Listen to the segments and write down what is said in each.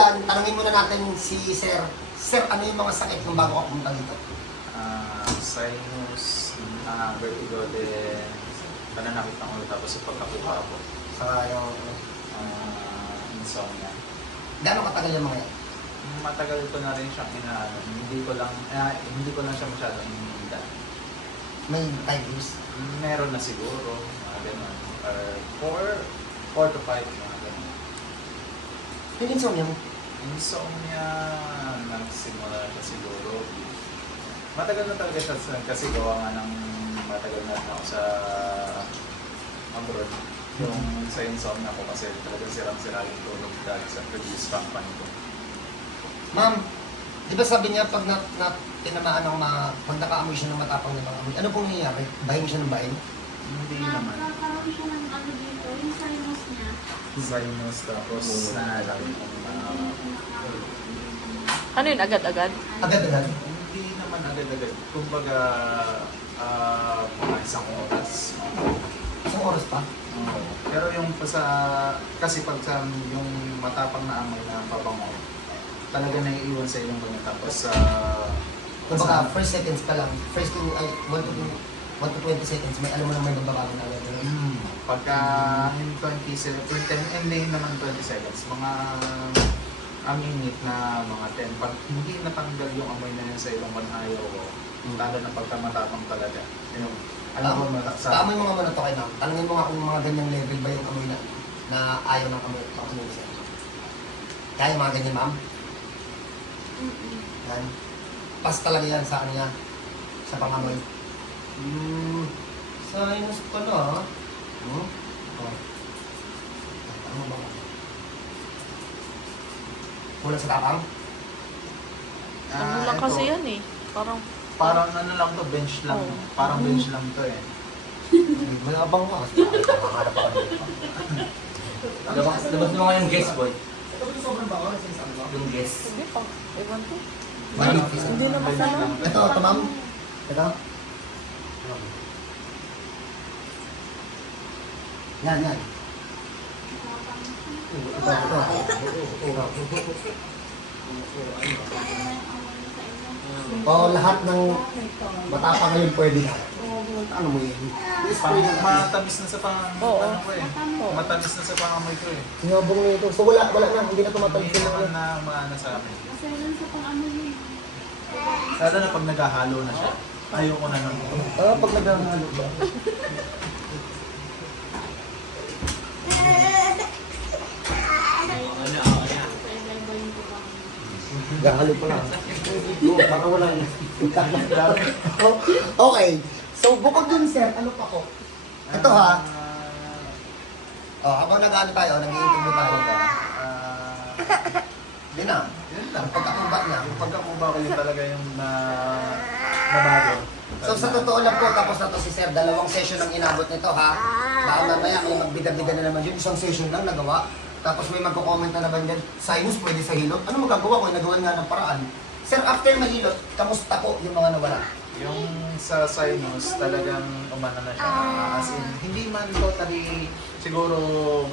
simulan, tanungin muna natin si Sir. Sir, ano yung mga sakit nung bago ka pumunta dito? Sinus, vertigo din, pananakit ng ulo tapos sa pagkakuha po. Sa yung... Insomnia. Gano'ng katagal yung mga yan? Matagal ko na rin siyang inaano. Hindi ko lang siya masyadong iniinda. May 5 years. Meron na siguro, mga ganun. 4 to 5, mga ganun. Yung insomnia mo? Insomnia, nagsimula siya siguro. Matagal na talaga siya kasi gawa nga ng matagal na ako sa abroad. Yung sa insomnia ko kasi talagang sirang-sira yung tulog dahil sa previous company ko. Ma'am, di ba sabi niya pag tinamaan ng mga, pag nakaamoy siya ng matapang na mga amoy, ano pong nangyayari? Bahin siya ng bahin? Hindi naman. Nagkakaroon siya ng ano dito, yung sinus niya. Sinus tapos nanalaki ng Ano yun, agad-agad? Agad-agad? hindi naman agad-agad. Kumbaga, mga isang oras. Isang oras pa? Pero yung kasi pag sa yung matapang na amoy na pabango, talaga naiiwan sa ilong mo tapos Kumbaga, first seconds pa lang, first to, 1 to 20 seconds, may alam mo naman yung babago na level. pagka in 20 seconds, hindi naman 20 seconds, mga minute na mga 10, pag hindi natanggal yung amoy na yun sa ilong mo na ayaw ko, lalo na pagka matapang talaga. Yung, alam mo, Tama yung mga muna to kayo na, tanungin mo nga kung mga ganyang level ba yung amoy na ayaw ng amoy siya. Kaya yung mga ganyan, ma'am? Yan. Pas talaga yan sa ano niya, sa pangamoy. Sinus pa na, ha? Oh. Ano ba? Kulang sa tapang? Ano lang kasi yan eh. Parang ano lang to, bench lang. Oh. Parang bench lang to eh. Malabang ka. Makakalap ka dito. Labas mo nga yung guest boy. Ito ba sobrang bago? Sinasabi mo? Yung guest. Hindi pa. Ewan ko. Hindi naman Bench lang. Ito, ma'am. Ito. Yan. O lahat ng matapang ngayon pwede na. Ano mo yun? Matamis na sa Oo. ano ko eh. Matamis na sa pangamoy ko eh. Sinabong na ito. So wala na. Hindi na tumatalis Hindi yung naman mga. na maana sa amin. Kasi lang sa pang-amoy yun. Lalo na pag naghahalo na siya. Ayoko na nang Pag naghahalo ba? Kaya yung bubang. Gahalo pa lang. Baka wala na. Okay. So bukod dun sir, ano pa ko? Ito ha. Habang nag-ano tayo, nag-i-interview tayo. Hindi na. Yun lang. Pagkakumba niya. Yung pagkakuba ko yun talaga yung nabago. So sa totoo lang po, tapos na to si Sir, 2 session ang inabot nito ha. Baka mamaya may magbida-bida na naman yun, 1 session lang nagawa. Tapos may magko-comment na naman din, sinus pwede sa hilot. Ano magagawa ko? Nagawan nga ng paraan. Sir, after mahilot, kamusta po yung mga nawala? Yung sa sinus, talagang umano na siya. As in, hindi man totally, siguro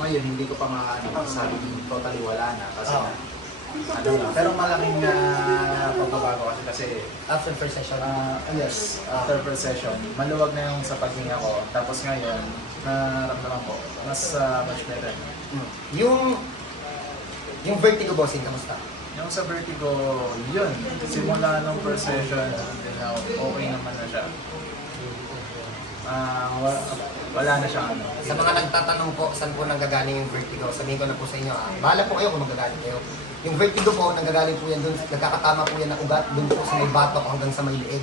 ngayon hindi ko pa masasabi totally wala na. Kasi ano na, pero malaking pagbabago kasi After first session? yes, after per session, maluwag na yung sa paghinga ko. Tapos ngayon, naramdaman ko, mas much better. Yung vertigo bossing, kamusta? Yung sa vertigo, yun, simula nung per session, okay naman na siya. Wala na siyang ano. Sa mga nagtatanong po, saan po nanggagaling yung vertigo, sabihin ko na po sa inyo, bahala po kayo kung nanggagaling kayo. Yung vertigo po, nanggagaling po yan doon, nagkakatama po yan na ugat doon po sa may batok hanggang sa may liig.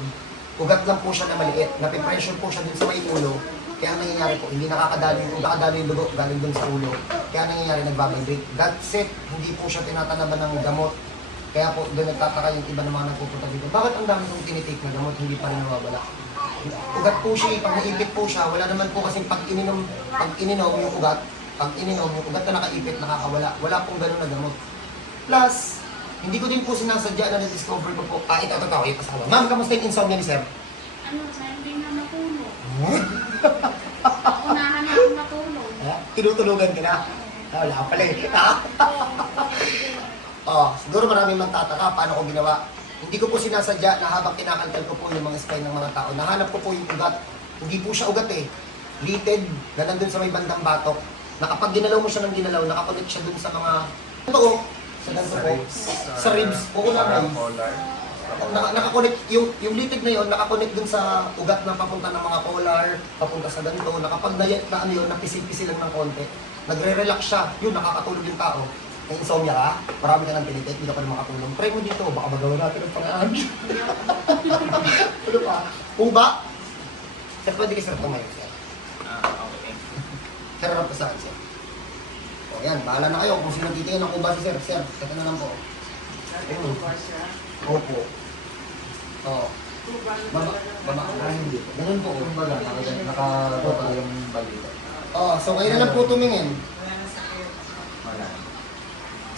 Ugat lang po siya na maliit, napipressure po siya doon sa may ulo, kaya ang nangyayari po, hindi nakakadali yung dugo galing doon sa ulo, kaya ang nangyayari nagbabibrate. That's it, hindi po siya tinatanaban ng gamot. Kaya po doon nagtataka yung iba ng mga nagpupunta dito. Bakit ang dami kong tinitake na gamot, hindi pa rin nawawala? Ugat po siya, pag naipit po siya, wala naman po kasing pag ininom yung ugat, na nakaipit, nakakawala. Wala pong ganun na gamot. Plus, hindi ko din po sinasadya na na-discover ko po, ito, yung kasama. Ma'am, kamusta yung insomnia ni Sir? Ano, sa hindi na natulog. Unahan na ako natulog. Tinutulugan ka na? Wala ka pala eh. Siguro maraming magtataka paano ko ginawa. Hindi ko po sinasadya na habang kinakantal ko po yung mga spine ng mga tao, nahanap ko po yung ugat. Hindi po siya ugat eh. Litid na nandun sa may bandang batok. Na kapag ginalaw mo siya ng ginalaw, nakakonect siya dun sa mga... Ito sa ganito po. Sa ribs. Oo naman. Nakakonect, yung litid na yun, nakakonect dun sa ugat na papunta ng mga polar, papunta sa ganito, na kapag ano yun, napisil-pisil lang ng konti, nagre-relax siya, yun, nakakatulog yung tao. May insomnia ka, marami ka ng tinitik, hindi ka pa rin makatulog. Try mo dito, baka magawa natin ang pangaan. Ano pa? Kung ba? Sir, pwede ka sir tumayo, sir. Okay. Sir, harap ka saan, sir? O yan, bahala na kayo kung sino titingin ng kumbasi, sir. Sir, saka na lang po. Opo. Oo. Baba. Hindi. Ganun po. Kumbaga, nakabota yung balita. So kayo na lang po tumingin. Wala.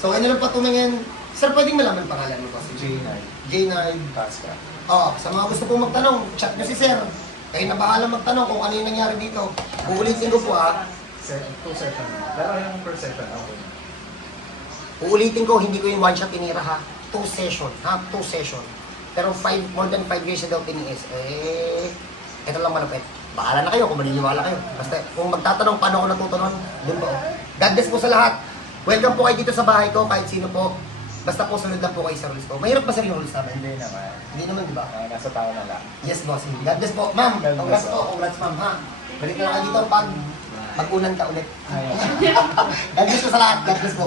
So kayo na lang po tumingin. Sir, pwedeng malaman pangalan mo kasi? J9. J9. Pasca. Sa mga gusto pong magtanong, chat nyo si Sir. Kayo na bahala magtanong kung ano yung nangyari dito. Uulitin ko po Two session. Pero yung per session, okay. Uulitin ko, hindi ko yung one shot tinira ha. 2 session, ha? 2 session. Pero more than 5 years na daw tiniis. Ito lang malapit. Bahala na kayo kung maniniwala kayo. Basta kung magtatanong paano ako natuto nun, dun po. God bless po sa lahat. Welcome po kayo dito sa bahay ko, kahit sino po. Basta po sunod lang po kayo sa rules ko. Mahirap ba sir yung rules namin? Hindi naman. Hindi naman, di ba? Nasa tao na lang. Yes, boss. God bless po. Ma'am, God bless congrats po. po. Congrats, ma'am, ha? Balik na kayo dito pag mag-unan ka ulit. Ayun. God bless po sa lahat. God bless po.